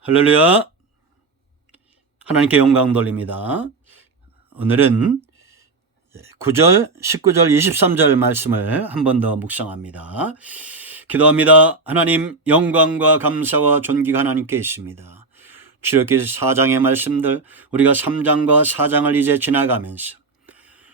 할렐루야. 하나님께 영광 돌립니다. 오늘은 9절, 19절, 23절 말씀을 한 번 더 묵상합니다. 기도합니다. 하나님, 영광과 감사와 존귀가 하나님께 있습니다. 출애굽기 4장의 말씀들, 우리가 3장과 4장을 이제 지나가면서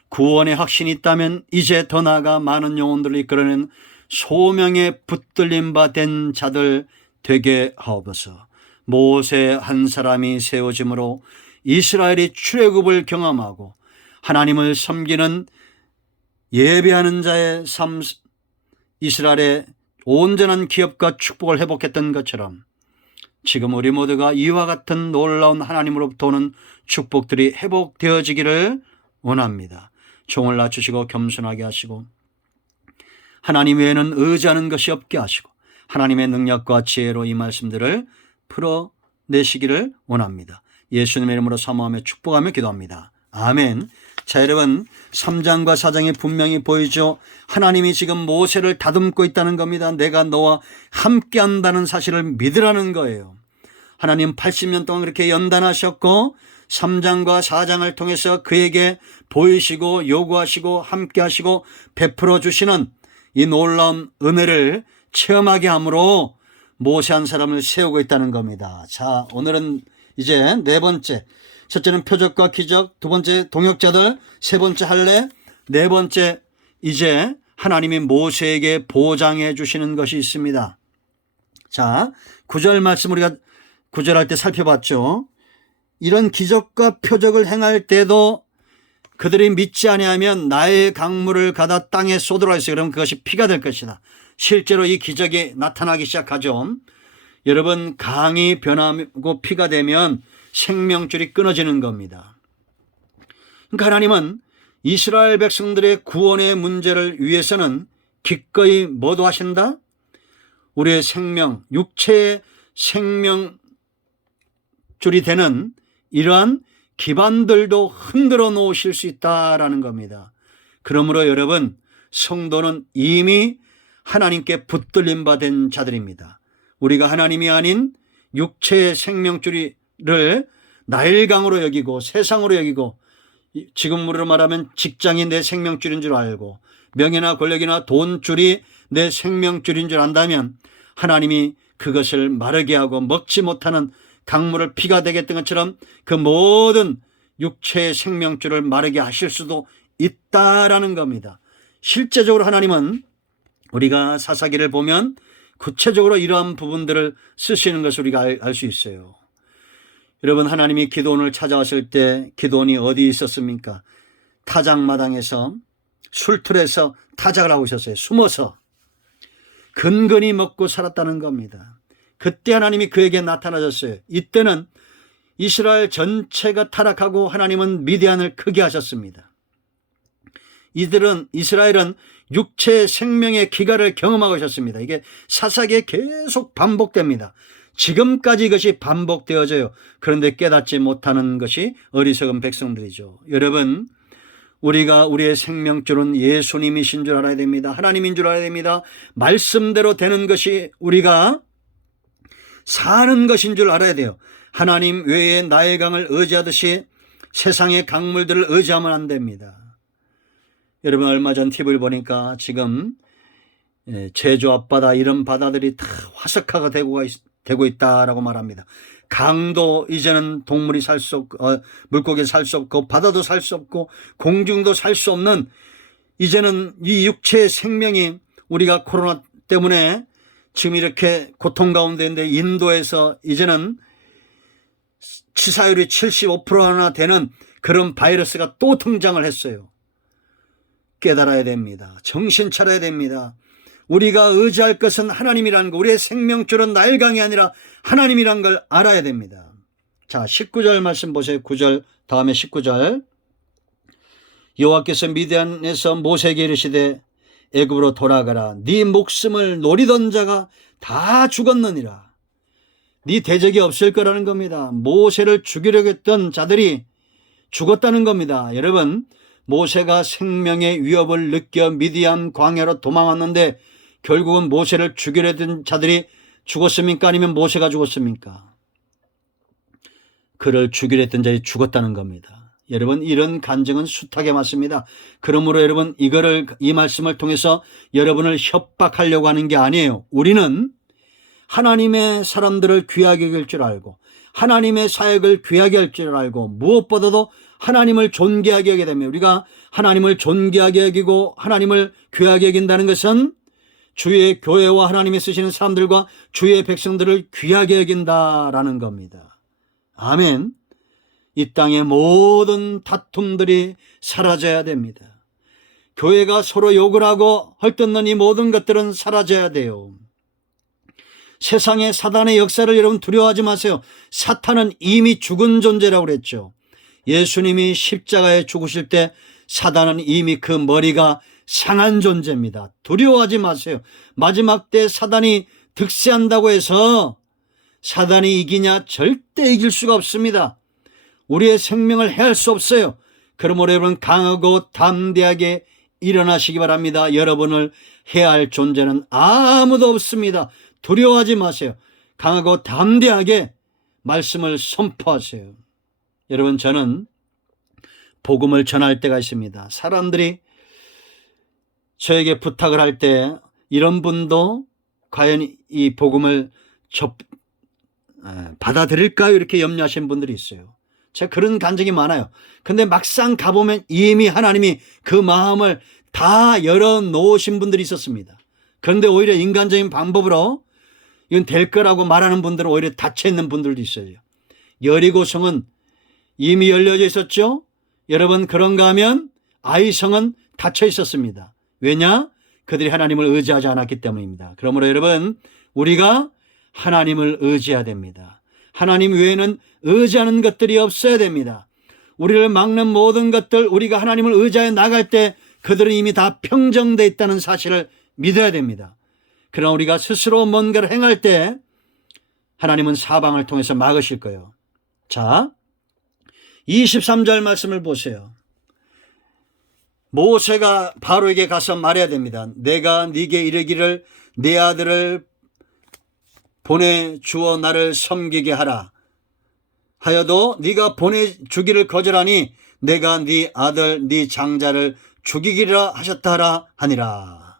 구원의 확신이 있다면 이제 더 나아가 많은 영혼들을 이끌어낸 소명에 붙들림 바 된 자들 되게 하옵소서. 모세 한 사람이 세워짐으로 이스라엘이 출애굽을 경험하고 하나님을 섬기는 예배하는 자의 삶, 이스라엘의 온전한 기업과 축복을 회복했던 것처럼 지금 우리 모두가 이와 같은 놀라운 하나님으로부터 오는 축복들이 회복되어지기를 원합니다. 종을 낮추시고 겸손하게 하시고 하나님 외에는 의지하는 것이 없게 하시고 하나님의 능력과 지혜로 이 말씀들을 풀어내시기를 원합니다. 예수님의 이름으로 사모하며 축복하며 기도합니다. 아멘. 자, 여러분, 3장과 4장에 분명히 보이죠. 하나님이 지금 모세를 다듬고 있다는 겁니다. 내가 너와 함께 한다는 사실을 믿으라는 거예요. 하나님 80년 동안 그렇게 연단하셨고 3장과 4장을 통해서 그에게 보이시고 요구하시고 함께 하시고 베풀어 주시는 이 놀라운 은혜를 체험하게 함으로 모세 한 사람을 세우고 있다는 겁니다. 자, 오늘은 이제 네 번째. 첫째는 표적과 기적, 두 번째 동역자들, 세 번째 할례, 네 번째 이제 하나님이 모세에게 보장해 주시는 것이 있습니다. 자, 9절 말씀 우리가 9절 할 때 살펴봤죠. 이런 기적과 표적을 행할 때도 그들이 믿지 아니하면 나의 강물을 가다 땅에 쏟으라 했어요. 그러면 그것이 피가 될 것이다. 실제로 이 기적이 나타나기 시작하죠. 여러분, 강이 변하고 피가 되면 생명줄이 끊어지는 겁니다. 그러니까 하나님은 이스라엘 백성들의 구원의 문제를 위해서는 기꺼이 뭐도 하신다? 우리의 생명, 육체의 생명줄이 되는 이러한 기반들도 흔들어 놓으실 수 있다라는 겁니다. 그러므로 여러분, 성도는 이미 하나님께 붙들림 바 된 자들입니다. 우리가 하나님이 아닌 육체의 생명줄을 나일강으로 여기고 세상으로 여기고 지금으로 말하면 직장이 내 생명줄인 줄 알고 명예나 권력이나 돈줄이 내 생명줄인 줄 안다면 하나님이 그것을 마르게 하고 먹지 못하는 강물을 피가 되겠던 것처럼 그 모든 육체의 생명줄을 마르게 하실 수도 있다라는 겁니다. 실제적으로 하나님은 우리가 사사기를 보면 구체적으로 이러한 부분들을 쓰시는 것을 우리가 알 수 있어요. 여러분, 하나님이 기드온을 찾아왔을 때 기드온이 어디 있었습니까? 타작마당에서 술틀에서 타작을 하고 있었어요. 숨어서 근근히 먹고 살았다는 겁니다. 그때 하나님이 그에게 나타나셨어요. 이때는 이스라엘 전체가 타락하고 하나님은 미디안을 크게 하셨습니다. 이스라엘은 육체 생명의 기가를 경험하고 있었습니다. 이게 사사기에 계속 반복됩니다. 지금까지 이것이 반복되어져요. 그런데 깨닫지 못하는 것이 어리석은 백성들이죠. 여러분, 우리가 우리의 생명줄은 예수님이신 줄 알아야 됩니다. 하나님인 줄 알아야 됩니다. 말씀대로 되는 것이 우리가 사는 것인 줄 알아야 돼요. 하나님 외에 나의 강을 의지하듯이 세상의 강물들을 의지하면 안 됩니다. 여러분, 얼마 전 TV를 보니까 지금 제주 앞바다 이런 바다들이 다 화석화가 되고 있다라고 말합니다. 강도 이제는 동물이 살 수 없고 물고기 살 수 없고 바다도 살 수 없고 공중도 살 수 없는 이제는 이 육체의 생명이 우리가 코로나 때문에 지금 이렇게 고통 가운데 있는데 인도에서 이제는 치사율이 75%나 되는 그런 바이러스가 또 등장을 했어요. 깨달아야 됩니다. 정신 차려야 됩니다. 우리가 의지할 것은 하나님이라는 거, 우리의 생명줄은 나일강이 아니라 하나님이라는 걸 알아야 됩니다. 자, 19절 말씀 보세요. 9절 다음에 19절. 여호와께서 미디안에서 모세에게 이르시되 애굽으로 돌아가라. 네 목숨을 노리던 자가 다 죽었느니라. 네 대적이 없을 거라는 겁니다. 모세를 죽이려고 했던 자들이 죽었다는 겁니다. 여러분, 모세가 생명의 위협을 느껴 미디안 광야로 도망왔는데 결국은 모세를 죽이려 했던 자들이 죽었습니까? 아니면 모세가 죽었습니까? 그를 죽이려 했던 자들이 죽었다는 겁니다. 여러분, 이런 간증은 숱하게 많습니다. 그러므로 여러분, 이 말씀을 통해서 여러분을 협박하려고 하는 게 아니에요. 우리는 하나님의 사람들을 귀하게 여길 줄 알고, 하나님의 사역을 귀하게 할 줄 알고, 무엇보다도 하나님을 존귀하게 여기게 되면, 우리가 하나님을 존귀하게 여기고 하나님을 귀하게 여긴다는 것은 주의 교회와 하나님이 쓰시는 사람들과 주의 백성들을 귀하게 여긴다라는 겁니다. 아멘. 이 땅의 모든 다툼들이 사라져야 됩니다. 교회가 서로 욕을 하고 헐뜯는 이 모든 것들은 사라져야 돼요. 세상의 사단의 역사를 여러분 두려워하지 마세요. 사탄은 이미 죽은 존재라고 그랬죠. 예수님이 십자가에 죽으실 때 사단은 이미 그 머리가 상한 존재입니다. 두려워하지 마세요. 마지막 때 사단이 득세한다고 해서 사단이 이기냐? 절대 이길 수가 없습니다. 우리의 생명을 해할 수 없어요. 그러므로 여러분 강하고 담대하게 일어나시기 바랍니다. 여러분을 해할 존재는 아무도 없습니다. 두려워하지 마세요. 강하고 담대하게 말씀을 선포하세요. 여러분, 저는 복음을 전할 때가 있습니다. 사람들이 저에게 부탁을 할 때 이런 분도 과연 이 복음을 받아들일까요? 이렇게 염려하시는 분들이 있어요. 제가 그런 간증이 많아요. 근데 막상 가보면 이미 하나님이 그 마음을 다 열어놓으신 분들이 있었습니다. 그런데 오히려 인간적인 방법으로 이건 될 거라고 말하는 분들은 오히려 닫혀있는 분들도 있어요. 여리고성은 이미 열려져 있었죠. 여러분, 그런가 하면 아이성은 닫혀 있었습니다. 왜냐? 그들이 하나님을 의지하지 않았기 때문입니다. 그러므로 여러분, 우리가 하나님을 의지해야 됩니다. 하나님 외에는 의지하는 것들이 없어야 됩니다. 우리를 막는 모든 것들, 우리가 하나님을 의지하여 나갈 때 그들은 이미 다 평정되어 있다는 사실을 믿어야 됩니다. 그러나 우리가 스스로 뭔가를 행할 때 하나님은 사방을 통해서 막으실 거예요. 자, 23절 말씀을 보세요. 모세가 바로에게 가서 말해야 됩니다. 내가 네게 이르기를 내 아들을 보내주어 나를 섬기게 하라 하여도 네가 보내주기를 거절하니 내가 네 아들 네 장자를 죽이기라 하셨다 하라 하니라.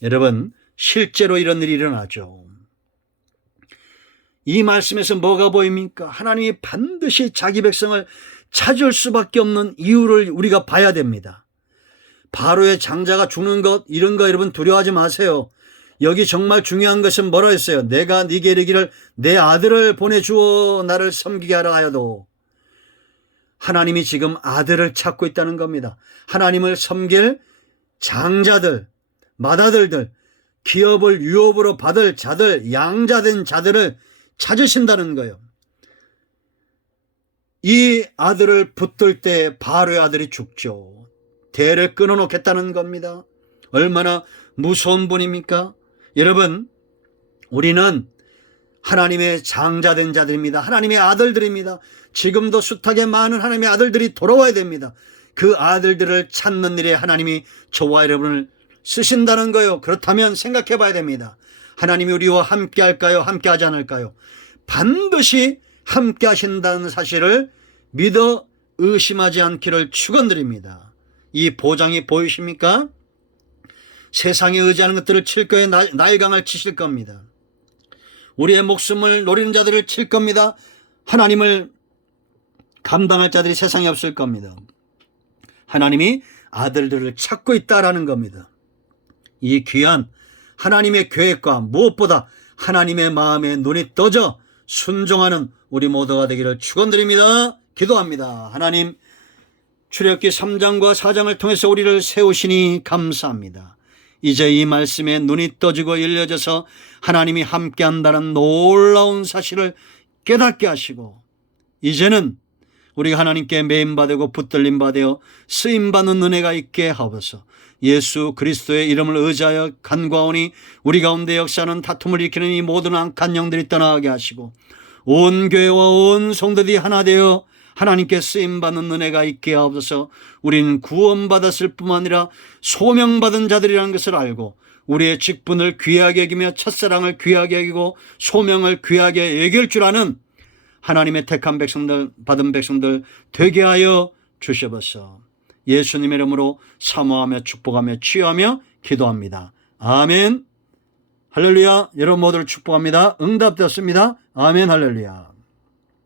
여러분, 실제로 이런 일이 일어나죠. 이 말씀에서 뭐가 보입니까? 하나님이 반드시 자기 백성을 찾을 수밖에 없는 이유를 우리가 봐야 됩니다. 바로의 장자가 죽는 것, 이런 거 여러분 두려워하지 마세요. 여기 정말 중요한 것은 뭐라 했어요? 내가 네게 이르기를 내 아들을 보내주어 나를 섬기게 하라 하여도. 하나님이 지금 아들을 찾고 있다는 겁니다. 하나님을 섬길 장자들, 맏아들들, 기업을 유업으로 받을 자들, 양자된 자들을 찾으신다는 거예요. 이 아들을 붙들 때 바로의 아들이 죽죠. 대를 끊어놓겠다는 겁니다. 얼마나 무서운 분입니까? 여러분, 우리는 하나님의 장자된 자들입니다. 하나님의 아들들입니다. 지금도 숱하게 많은 하나님의 아들들이 돌아와야 됩니다. 그 아들들을 찾는 일에 하나님이 저와 여러분을 쓰신다는 거예요. 그렇다면 생각해 봐야 됩니다. 하나님이 우리와 함께 할까요? 함께 하지 않을까요? 반드시 함께 하신다는 사실을 믿어 의심하지 않기를 축원드립니다. 이 보장이 보이십니까? 세상에 의지하는 것들을 칠 거예요. 나일강을 치실 겁니다. 우리의 목숨을 노리는 자들을 칠 겁니다. 하나님을 감당할 자들이 세상에 없을 겁니다. 하나님이 아들들을 찾고 있다라는 겁니다. 이 귀한 하나님의 계획과 무엇보다 하나님의 마음에 눈이 떠져 순종하는 우리 모두가 되기를 축원드립니다. 기도합니다. 하나님, 출애굽기 3장과 4장을 통해서 우리를 세우시니 감사합니다. 이제 이 말씀에 눈이 떠지고 열려져서 하나님이 함께한다는 놀라운 사실을 깨닫게 하시고, 이제는 우리가 하나님께 메인받고 붙들림 받아 쓰임받는 은혜가 있게 하옵소서. 예수 그리스도의 이름을 의지하여 간구하오니 우리 가운데 역사하는 다툼을 일으키는 이 모든 악한 영들이 떠나게 하시고 온 교회와 온 성도들이 하나 되어 하나님께 쓰임받는 은혜가 있게 하옵소서. 우리는 구원받았을 뿐만 아니라 소명받은 자들이라는 것을 알고 우리의 직분을 귀하게 여기며 첫사랑을 귀하게 여기고 소명을 귀하게 여길 줄 아는 하나님의 택한 백성들, 받은 백성들 되게 하여 주시옵소서. 예수님의 이름으로 사모하며 축복하며 치유하며 기도합니다. 아멘. 할렐루야. 여러분 모두를 축복합니다. 응답되었습니다. 아멘. 할렐루야.